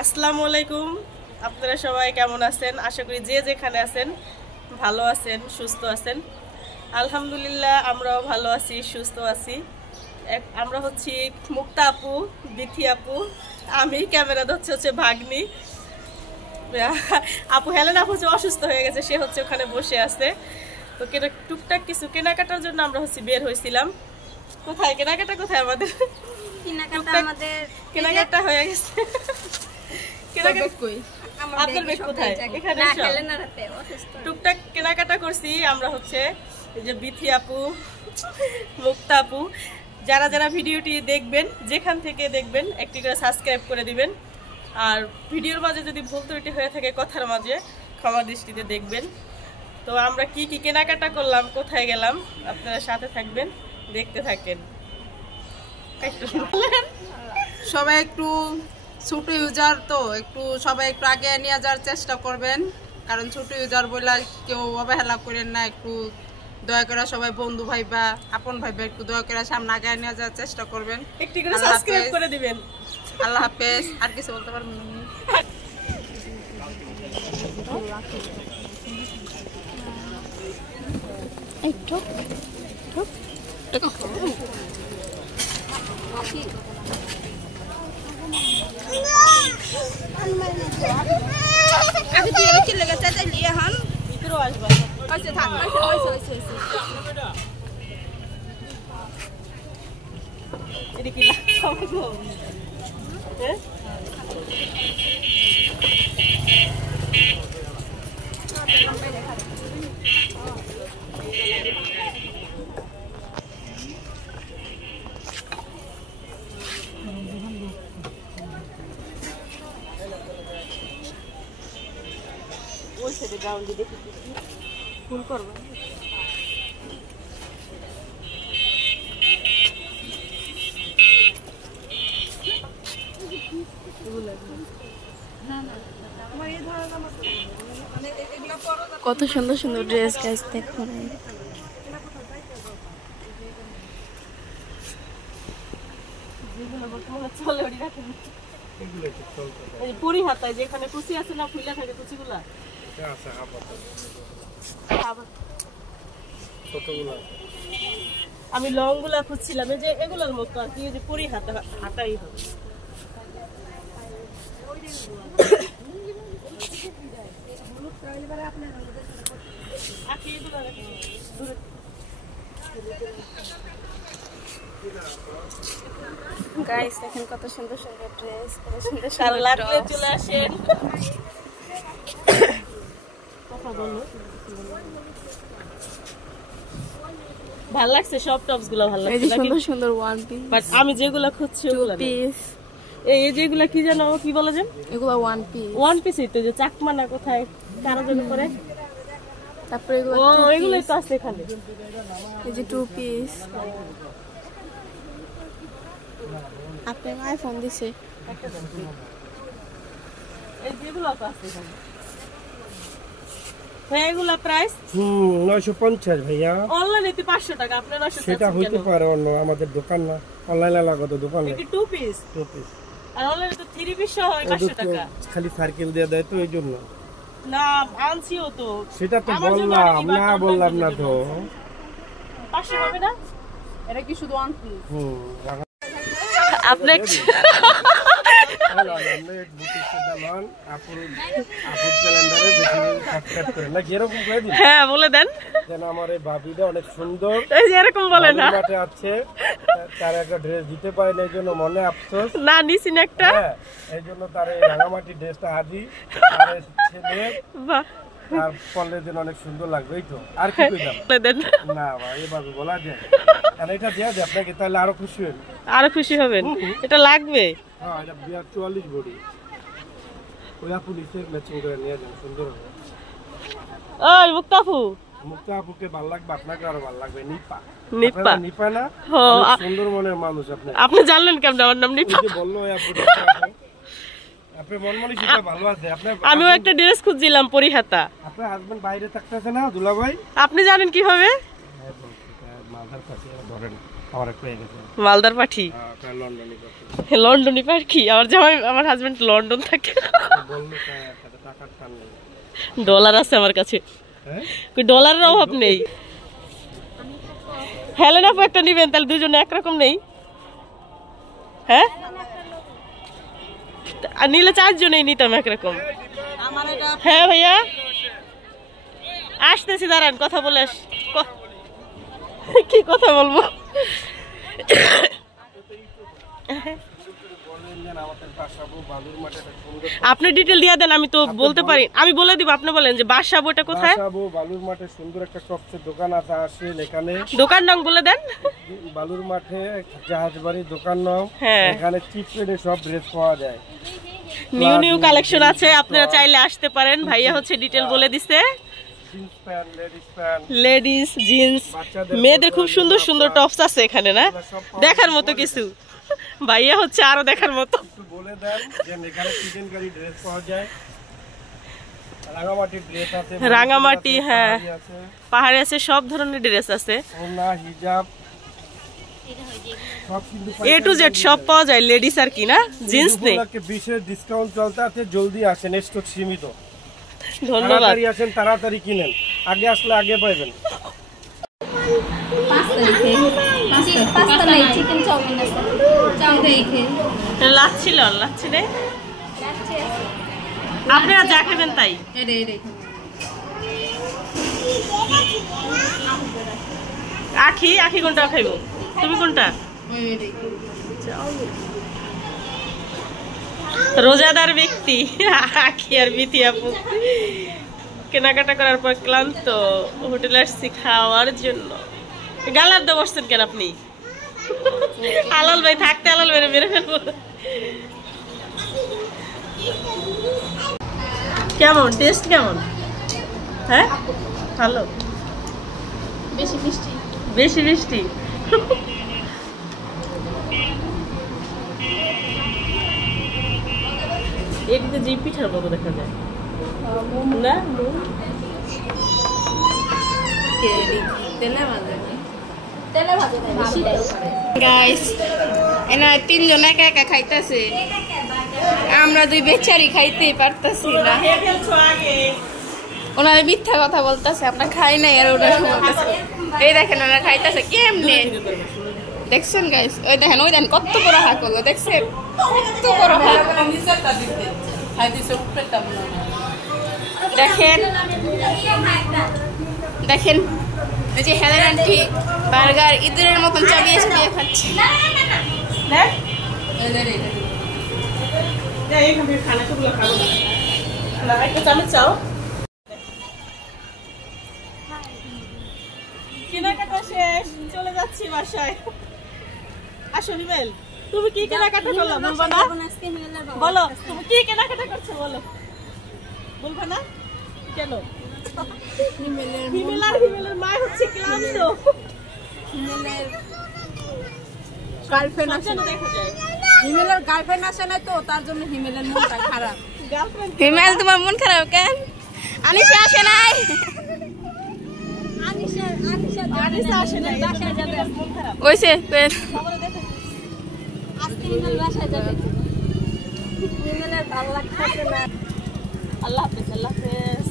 আসসালামু আলাইকুম। আপনারা সবাই কেমন আছেন? আশা করি যে যেখানে আছেন ভালো আছেন, সুস্থ আছেন। আলহামদুলিল্লাহ আমরাও ভালো আছি, সুস্থ আছি। আমরা হচ্ছি মুক্তা আপু, বিথি আপু, আমি ক্যামেরা ধরছে ভাগ্নি আপু। হেলেন আপু হচ্ছে অসুস্থ হয়ে গেছে, সে হচ্ছে ওখানে বসে আছে। তো টুকটাক কিছু কেনাকাটার জন্য আমরা হচ্ছে বের হয়েছিলাম। কোথায় কেনাকাটা, কোথায় আমাদের কেনাকাটা হয়ে গেছে। টুকটাক কেনাকাটা করছি আমরা হচ্ছে যে বিথি আপু, মুক্তা আপু। যারা যারা ভিডিওটি দেখবেন, যেখান থেকে দেখবেন একটি করে সাবস্ক্রাইব করে দিবেন। আর ভিডিওর মাঝে যদি ভুল ত্রুটি হয়ে থাকে কথার মাঝে ক্ষমা দৃষ্টিতে দেখবেন। তো আমরা কি কি কেনাকাটা করলাম, কোথায় গেলাম, আপনারা সাথে থাকবেন, দেখতে থাকেন। সবাই একটু ছোট ইউজার, তো সবাই একটু আগে নিয়ে যাওয়ার চেষ্টা করবেন, কারণ ছোট ইউজার বলে কেউ অবহেলা করেন না। একটু দয়া করে সবাই বন্ধু ভাইবা, আপন ভাইবা, একটু দয়া করে সামনে আগে নিয়ে যাওয়ার চেষ্টা করবেন। একটি করে সাবস্ক্রাইব করে দিবেন। আল্লাহ হাফেজ। আর কিছু বলতে পারবেন? ফুল করবো কত সুন্দর সুন্দর ড্রেস গাইস, দেখুন। পুরি হাতায় যেখানে কুচি আছে না, ফুলে থাকে কুচিগুলা। আমি লং গুলা খুঁজছিলাম, এই যে এগুলোর মতো আর কি, যে পুরি হাতাই হবে। গাইস দেখেন কত সুন্দর সুন্দর ড্রেস, কত সুন্দর কার সুন্দর লাগবে টপ। চলে আসেন। ভাল লাগছে, সব টপস গুলো ভালো এই যে লাগছে, সুন্দর সুন্দর ওয়ান পিস, বাট আমি যেগুলো খুঁজছি টু ওগুলো না। পিস, এই যেগুলা কি জানো, কি বলে যে এগুলো ওয়ান পিস। ওয়ান পিসই তো, যে চাকমা না কোথায় কারো জন্য করে। তারপরে এগুলো ও টু এগুলোই পিস, তো আছে এখানে। এই যে টু পিস। আপনি আইফোন দিছে। এই যেগুলো তো আছে এখানে। হ্যাঁ এগুলা প্রাইস 950 ভাইয়া। অনলাইনে 500 টাকা, আপনার 900 টাকা। সেটা হইতে পারে অন্য, আমাদের দোকান না, অনলাইনে লাগাত দোকানে। এটা টু পিস, আর অনলাইনে তো 3 পিস সহ 500 টাকা। খালি সার্কেল দিয়ে দেয় তো, এই জন্য না আনছিও তো। সেটা তো বললাম না, বললাম না তো 500 হবে না? এটা কি শুধু ওয়ান পিস? আপনি হ্যাঁ বলে দেন। আমার এই ভাবিটা অনেক সুন্দর, এই যে এরকম বলে না, আছে তার একটা ড্রেস দিতে পারে না, এই জন্য মনে আফসোস। না নিছিন একটা, এই জন্য তার এই রাঙামাটি ড্রেসটা আদি ছেলে তার পরলে যেন অনেক সুন্দর লাগবে। এই তো, আর কি কইলাম না ভাই, এভাবে বলা যায়। আর এটা দেয়া যায় আপনাকে, তাহলে আরো খুশি হবেন। আরো খুশি হবেন, এটা লাগবে। হ্যাঁ এটা 44 বডি, ওই আপু নিচে ম্যাচিং করে নিয়ে যান, সুন্দর হবে। ওই মুক্তাফু, মুক্তা আপুকে ভালো লাগবে, আপনাকে আরো ভালো লাগবে। নিপা নিপা নিপা না, সুন্দর মনের মানুষ। আপনি জানলেন কেমন আমার নাম নিপা? বললো আপু, আপনার মন মানসিকতা ভালো আছে। আমিও একটা ড্রেস খুঁজছিলাম পরিহাতা। আপনার হাজবেন্ড বাইরে থাকতেছে না দুলাভাই? আপনি জানেন কিভাবে? মাথার কাছে ধরেন আমার একটা হয়ে গেছে মালদার পাঠি, লন্ডনে লন্ডনে পাখি। আমার জামাই, আমার হাজবেন্ড লন্ডন থাকে। বললো টাকার টান নেই, ডলার আছে আমার কাছে, হ্যাঁ ডলারের অভাব নেই। হেলেন আপু একটা নিবেন, তাহলে দুজনে একরকম নেই। হ্যাঁ আর নিলে 4 জনেই নিতাম একরকম। হ্যাঁ ভাইয়া আসতেছি, দাঁড়ান কথা বলে কি কথা বলবো। আপনি ডিটেল দিয়ে দেন, আমি তো বলতে পারি, আমি বলে দিব। আপনি বলেন যে বাসাবোটা কোথায়? বালুর মাঠে সুন্দর একটা চপসের দোকান আছে, আসেন এখানে। দোকান নাম বলে দেন। বালুর মাঠে জাহাজবাড়ি দোকান নাম। হ্যাঁ, এখানে চিপ রেটে সব ড্রেস পাওয়া যায়, নিউ নিউ কালেকশন আছে, আপনারা চাইলে আসতে পারেন। ভাইয়া হচ্ছে ডিটেল বলে দিছে। লেডিস জিন্স, মেয়েদের খুব সুন্দর সুন্দর টপস আছে এখানে, না দেখার মতো কিছু। ভাইয়া হচ্ছে আরো দেখার মতো। বলে দেন যে এখানে চিকেনকারি ড্রেস পাওয়া যায়, রাঙামাটির ড্রেস আছে, রাঙামাটি, হ্যাঁ পাহাড়ে আছে, সব ধরনের ড্রেস আছে, ওড়না হিজাব সব কিন্তু A to Z সব পাওয়া যায়। লেডিস আর কি না, জিন্স নেই। বিশেষ ডিসকাউন্ট চলতে আছে, জলদি আসেন, স্টক সীমিত। ধন্যবাদ। তাড়াতাড়ি আসেন, তাড়াতাড়ি কিনেন, আগে আসলে আগে পাইবেন। 5 তারিখে 5 তারিখে চিকেন চাউমিন আছে, 4 তারিখে লাচ্ছি রে। আপনারা যা খাবেন তাই। আখি কোনটা খাইব? তুমি কোনটা? রোজাদার ব্যক্তি আখি আর বিথি আপু কেনাকাটা করার পর ক্লান্ত, হোটেলে আসছি খাওয়ার জন্য। গালার দিয়ে বসছেন কেন আপনি? আলাল ভাই থাকতে আলাল ভাই মেরে ফেলবো। কেমন টেস্ট কেমন? হ্যাঁ ভালো, বেশি মিষ্টি। এটিতে যে পিঠার মতো দেখা যায় না? গাইস এনা 3 জন একা একা খাইতেছে, আমরা 2 বেচারি খাইতেই পারতাছি না। ওনারা মিথ্যা কথা বলতেছে, আমরা খাই নাই আর ওরা বলতেছে। এই দেখেন ওরা খাইতেছে কেমনে, দেখছেন গাইস? ওই দেখেন কত বড় হাক হলো, দেখছেন কত বড় হাক। দেখেন এই যে হেলেন আন্টি বার্গার ঈদের মতন চালিয়ে খাচ্ছে। কেনাকাটা শেষ, চলে যাচ্ছি বাসায়। আসো হিমেল, তুমি কি কেনাকাটা করলো বলবো না? বলো তুমি কি কেনাকাটা করছো, বলো। বলবো না কেন? হিমেলের মা হচ্ছে ক্লান্ত। গার্লফ্রেন্ড আসে না, হিমেলের গার্লফ্রেন্ড আসে না, তো তার জন্য হিমেলের মনটা খারাপ। হিমেল তোমার মন খারাপ কেন? আনিশা আসে নাই? আনিশা আসে নাই, ওইসে আজকে হিমেল বাসায় যাবে, হিমেলের ভালো লাগতেছে না। আল্লাহ হাফেজ।